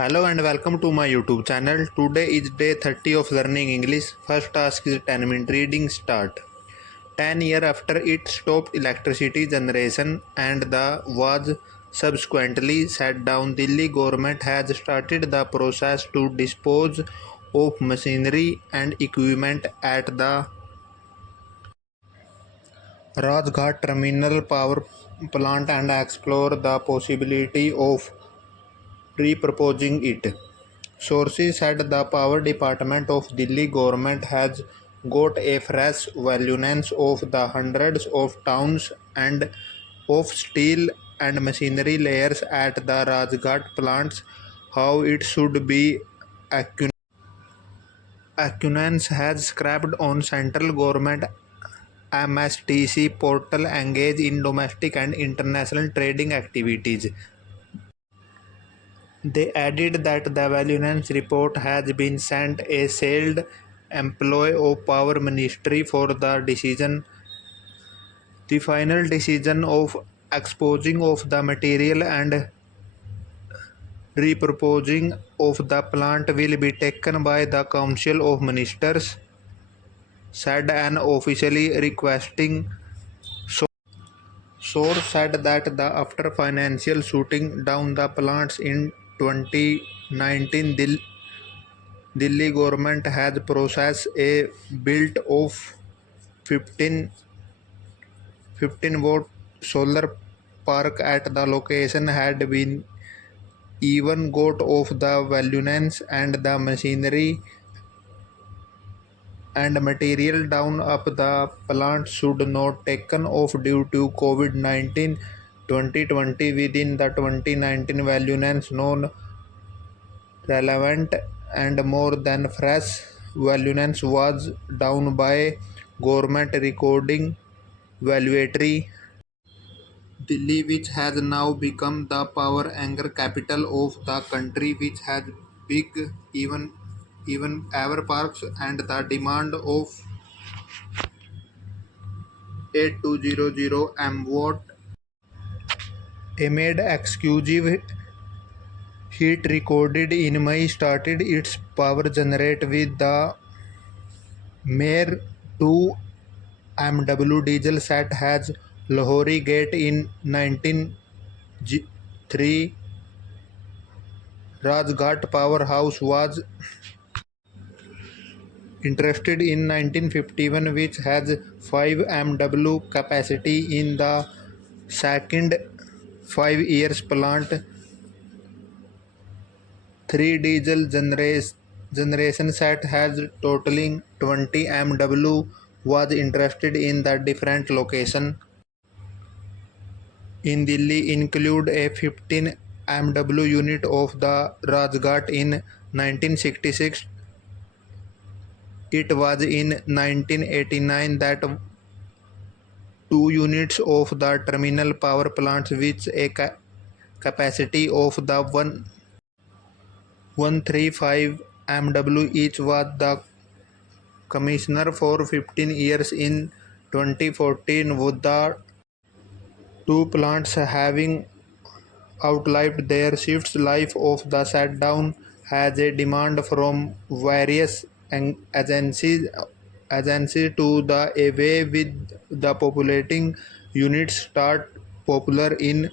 Hello and welcome to my YouTube channel. Today is day 30 of learning English. First task is 10-minute reading start. 10 years after it stopped electricity generation and the was subsequently shut down, Delhi government has started the process to dispose of machinery and equipment at the Rajghat terminal power plant and explore the possibility of repurposing it. Sources said the power department of Delhi government has got a fresh valence of the hundreds of tons and of steel and machinery layers at the Rajghat plants. How it should be Acunans has scrapped on central government MSTC portal engaged in domestic and international trading activities. They added that the Valunance report has been sent a sealed employee of Power Ministry for the decision. The final decision of exposing of the material and repurposing of the plant will be taken by the Council of Ministers, said an officially requesting source said that the after financial shooting down the plants in 2019, Delhi government has processed a built of 15 15-watt solar park at the location had been even got of the valunance and the machinery and material down up the plant should not taken off due to COVID-19 2020 within the 2019 valunance non relevant and more than fresh valence was down by government recording valuatory. Delhi, which has now become the power anger capital of the country, which has big even ever parks and the demand of 8200 MW amid exclusive heat recorded in May started its power generate with the Mere 2 MW diesel set has Lahori Gate in 1903. Rajghat Powerhouse was interested in 1951 which has 5 MW capacity in the second 5 years plant 3 diesel generation set has totaling 20 MW was interested in the different location in Delhi include a 15 MW unit of the Rajghat in 1966. It was in 1989 that 2 units of the terminal power plants with a capacity of the 135 MW each was the commissioner for 15 years in 2014 with the 2 plants having outlived their shifts life of the shutdown has a demand from various agencies to the away with the populating units start popular in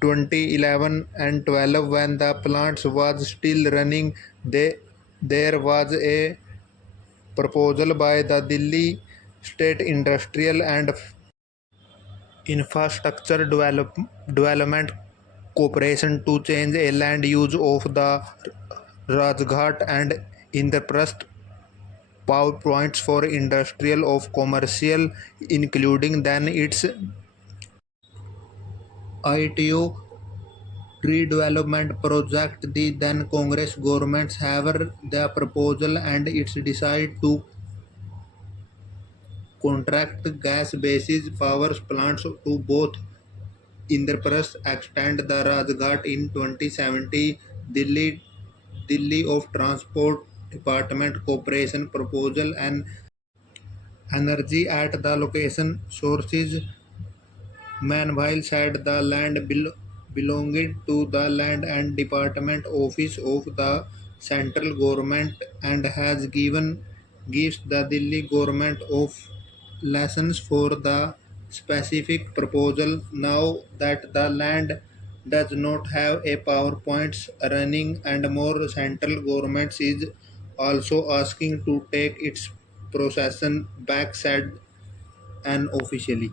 2011 and 12 when the plants was still running. There was a proposal by the Delhi State Industrial and Infrastructure Development Corporation to change a land use of the Rajghat and Indraprasth power points for industrial of commercial, including then its ITO redevelopment project. The then Congress government however the proposal and its decide to contract gas-based power plants to both Indraprasth extend the Rajghat in 2070. Delhi of Transport Department Corporation proposal and energy at the location sources meanwhile said the land belonging to the Land and Department Office of the central government and has gives the Delhi government of lessons for the specific proposal. Now that the land does not have a PowerPoints running and more central governments is also asking to take its procession back, said unofficially.